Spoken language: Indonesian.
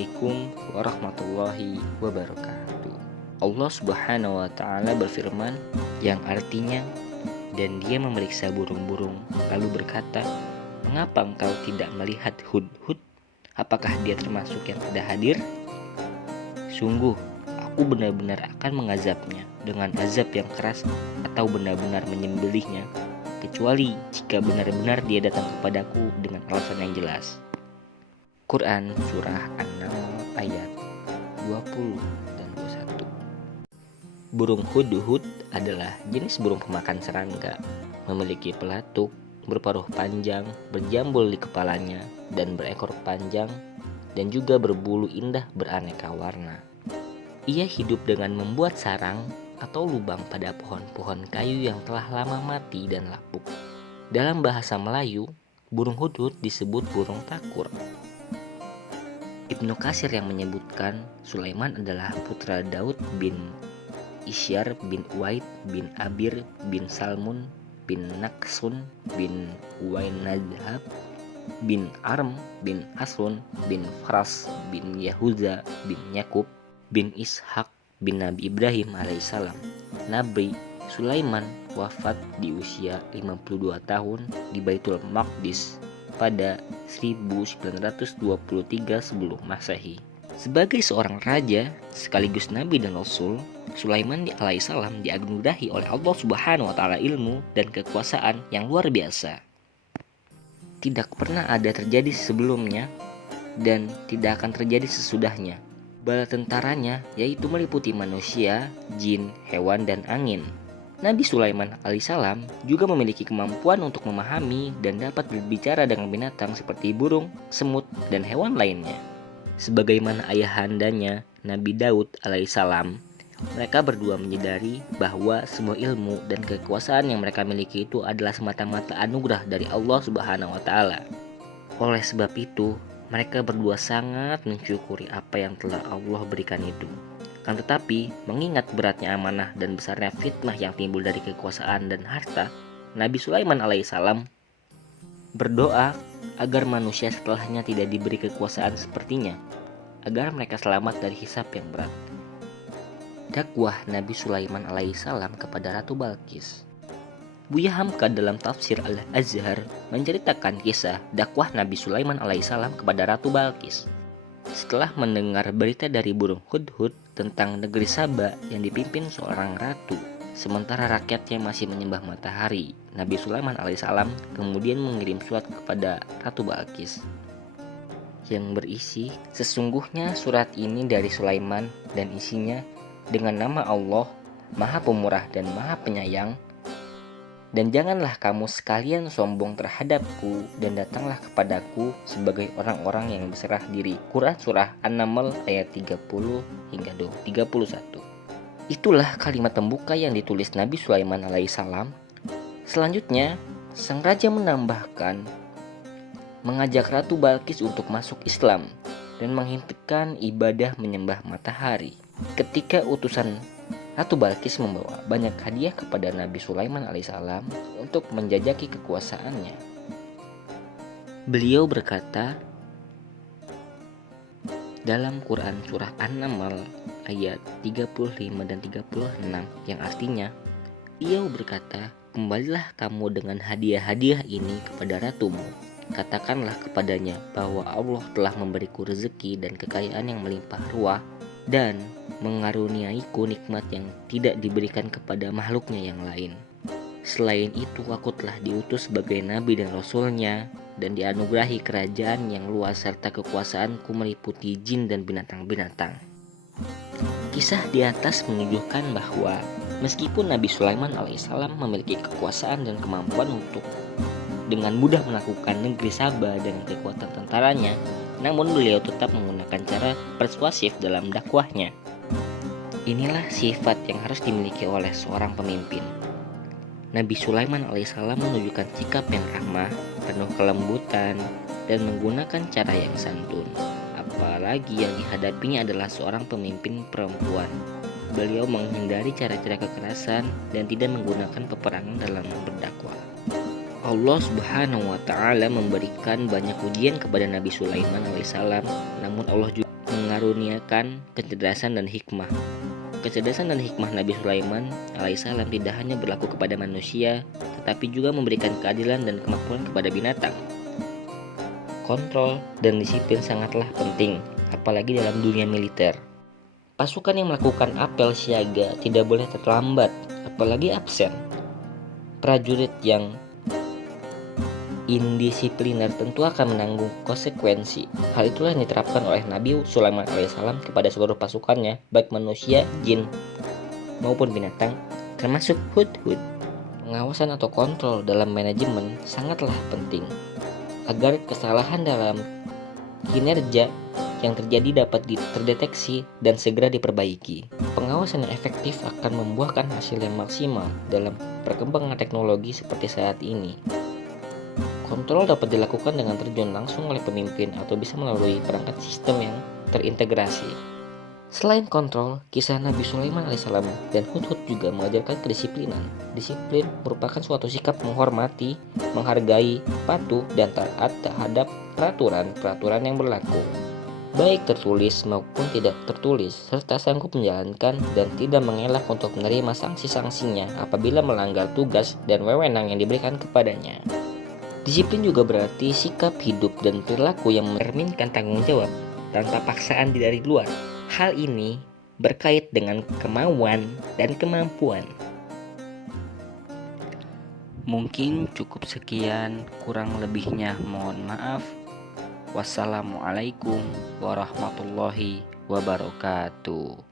Assalamualaikum warahmatullahi wabarakatuh. Allah Subhanahu wa Ta'ala berfirman, yang artinya, dan Dia memeriksa burung-burung, lalu berkata, "Mengapa engkau tidak melihat Hudhud? Apakah dia termasuk yang tidak hadir? Sungguh, aku benar-benar akan mengazabnya dengan azab yang keras atau benar-benar menyembelihnya, kecuali jika benar-benar dia datang kepadaku dengan alasan yang jelas." Quran Surah An-Naml ayat 20 dan 21. Burung hudhud adalah jenis burung pemakan serangga, memiliki pelatuk, berparuh panjang, berjambul di kepalanya, dan berekor panjang, dan juga berbulu indah beraneka warna. Ia hidup dengan membuat sarang atau lubang pada pohon-pohon kayu yang telah lama mati dan lapuk. Dalam bahasa Melayu, burung hudhud disebut burung takur. Ibnu Katsir yang menyebutkan Sulaiman adalah putra Daud bin Isyar bin Uaid bin Abir bin Salmun bin Naksun bin Uwainadhab bin Arm bin Asun bin Faras bin Yahuza bin Yakub bin Ishak bin Nabi Ibrahim alaihissalam. Nabi Sulaiman wafat di usia 52 tahun di Baitul Maqdis pada 1923 sebelum Masehi. Sebagai seorang raja sekaligus nabi dan rasul, Sulaiman alaihissalam dianugerahi oleh Allah Subhanahu wa Ta'ala ilmu dan kekuasaan yang luar biasa. Tidak pernah ada terjadi sebelumnya dan tidak akan terjadi sesudahnya. Bala tentaranya yaitu meliputi manusia, jin, hewan, dan angin. Nabi Sulaiman alaihissalam juga memiliki kemampuan untuk memahami dan dapat berbicara dengan binatang seperti burung, semut, dan hewan lainnya. Sebagaimana ayahandanya, Nabi Daud alaihissalam, mereka berdua menyadari bahwa semua ilmu dan kekuasaan yang mereka miliki itu adalah semata-mata anugerah dari Allah Subhanahu wa Ta'ala. Oleh sebab itu, mereka berdua sangat mensyukuri apa yang telah Allah berikan itu. Kan tetapi, mengingat beratnya amanah dan besarnya fitnah yang timbul dari kekuasaan dan harta, Nabi Sulaiman alaihissalam berdoa agar manusia setelahnya tidak diberi kekuasaan sepertinya, agar mereka selamat dari hisab yang berat. Dakwah Nabi Sulaiman alaihissalam kepada Ratu Balqis. Buya Hamka dalam tafsir Al-Azhar menceritakan kisah dakwah Nabi Sulaiman alaihissalam kepada Ratu Balqis. Setelah mendengar berita dari burung hudhud tentang negeri Saba yang dipimpin seorang ratu, sementara rakyatnya masih menyembah matahari, Nabi Sulaiman alaihissalam kemudian mengirim surat kepada Ratu Balqis yang berisi, "Sesungguhnya surat ini dari Sulaiman dan isinya dengan nama Allah, Maha Pemurah dan Maha Penyayang. Dan janganlah kamu sekalian sombong terhadapku dan datanglah kepadaku sebagai orang-orang yang berserah diri." Quran Surah An-Naml ayat 30 hingga 31. Itulah kalimat pembuka yang ditulis Nabi Sulaiman alaihissalam. Selanjutnya, sang raja menambahkan, mengajak Ratu Balqis untuk masuk Islam dan menghentikan ibadah menyembah matahari. Ketika utusan Ratu Balqis membawa banyak hadiah kepada Nabi Sulaiman alaihissalam untuk menjajaki kekuasaannya. Beliau berkata dalam Quran Surah An-Naml ayat 35 dan 36 yang artinya, "Ia berkata, kembalilah kamu dengan hadiah-hadiah ini kepada ratumu. Katakanlah kepadanya bahwa Allah telah memberiku rezeki dan kekayaan yang melimpah ruah dan mengaruniaiku nikmat yang tidak diberikan kepada makhluknya yang lain. Selain itu aku telah diutus sebagai nabi dan rasulnya dan dianugerahi kerajaan yang luas serta kekuasaanku meliputi jin dan binatang-binatang." Kisah di atas menunjukkan bahwa meskipun Nabi Sulaiman alaihissalam memiliki kekuasaan dan kemampuan untuk dengan mudah menaklukkan negeri Saba dengan kekuatan tentaranya, namun beliau tetap menggunakan cara persuasif dalam dakwahnya. Inilah sifat yang harus dimiliki oleh seorang pemimpin. Nabi Sulaiman alaihissalam menunjukkan sikap yang ramah, penuh kelembutan, dan menggunakan cara yang santun. Apalagi yang dihadapinya adalah seorang pemimpin perempuan. Beliau menghindari cara-cara kekerasan dan tidak menggunakan peperangan dalam berdakwah. Allah Subhanahu wa Ta'ala memberikan banyak ujian kepada Nabi Sulaiman alaihissalam, namun Allah juga dikaruniakan kecerdasan dan hikmah. Kecerdasan dan hikmah Nabi Sulaiman alaihissalam tidak hanya berlaku kepada manusia, tetapi juga memberikan keadilan dan kemakmuran kepada binatang. Kontrol dan disiplin sangatlah penting, apalagi dalam dunia militer. Pasukan yang melakukan apel siaga tidak boleh terlambat, apalagi absen. Prajurit yang indisipliner tentu akan menanggung konsekuensi. Hal itulah yang diterapkan oleh Nabi Sulaiman alaihissalam kepada seluruh pasukannya, baik manusia, jin, maupun binatang, termasuk hudhud. Pengawasan atau kontrol dalam manajemen sangatlah penting, agar kesalahan dalam kinerja yang terjadi dapat terdeteksi dan segera diperbaiki. Pengawasan yang efektif akan membuahkan hasil yang maksimal dalam perkembangan teknologi seperti saat ini. Kontrol dapat dilakukan dengan terjun langsung oleh pemimpin atau bisa melalui perangkat sistem yang terintegrasi. Selain kontrol, kisah Nabi Sulaiman alaihissalam dan Hudhud juga mengajarkan kedisiplinan. Disiplin merupakan suatu sikap menghormati, menghargai, patuh, dan taat terhadap peraturan-peraturan yang berlaku, baik tertulis maupun tidak tertulis, serta sanggup menjalankan dan tidak mengelak untuk menerima sanksi-sanksinya apabila melanggar tugas dan wewenang yang diberikan kepadanya. Disiplin juga berarti sikap hidup dan perilaku yang mencerminkan tanggung jawab tanpa paksaan dari luar. Hal ini berkait dengan kemauan dan kemampuan. Mungkin cukup sekian, kurang lebihnya mohon maaf. Wassalamualaikum warahmatullahi wabarakatuh.